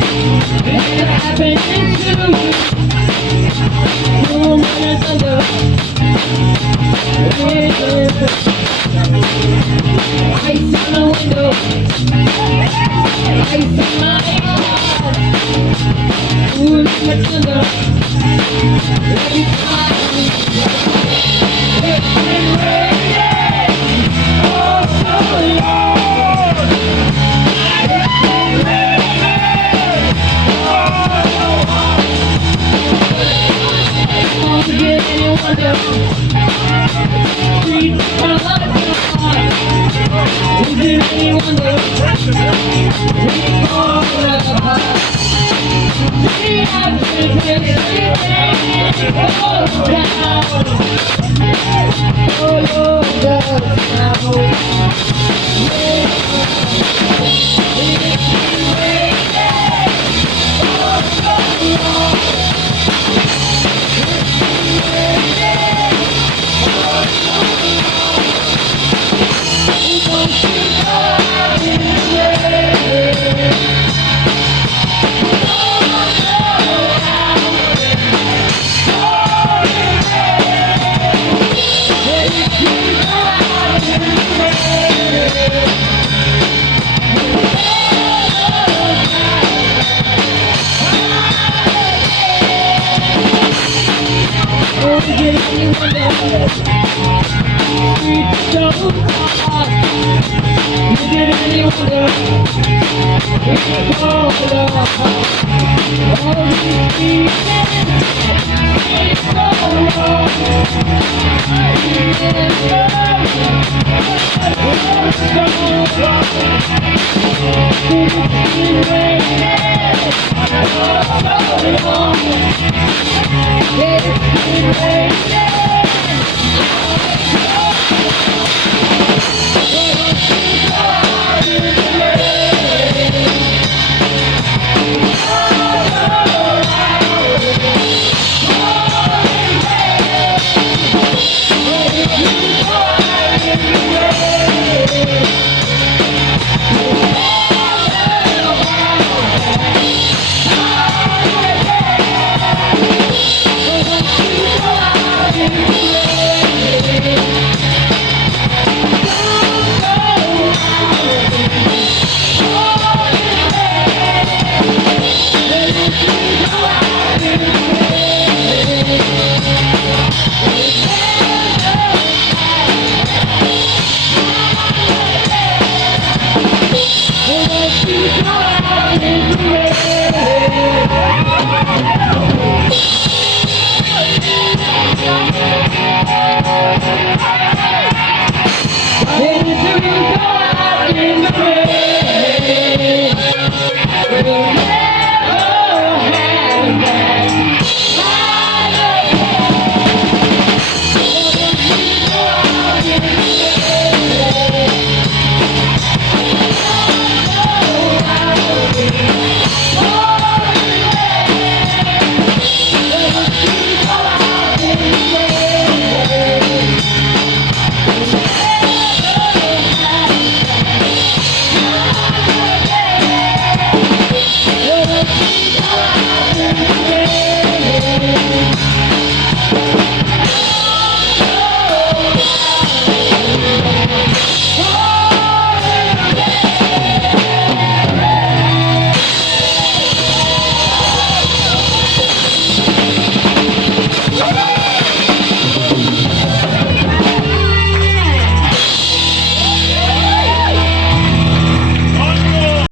It's happening to you. Room is under. Ice on the window. Ice in my heart. Ooh, much under. Every time. It's been raining. Oh, so long. It's been raining. Oh, so long. Won't get any wonder. Streets are like a heart. Is it any wonder? We fall apart. We have to get everything all down. All over now. Yeah. It's been raining. Oh, so long. It's been raining. Oh, so long. Won't you come in the rain? It's been raining.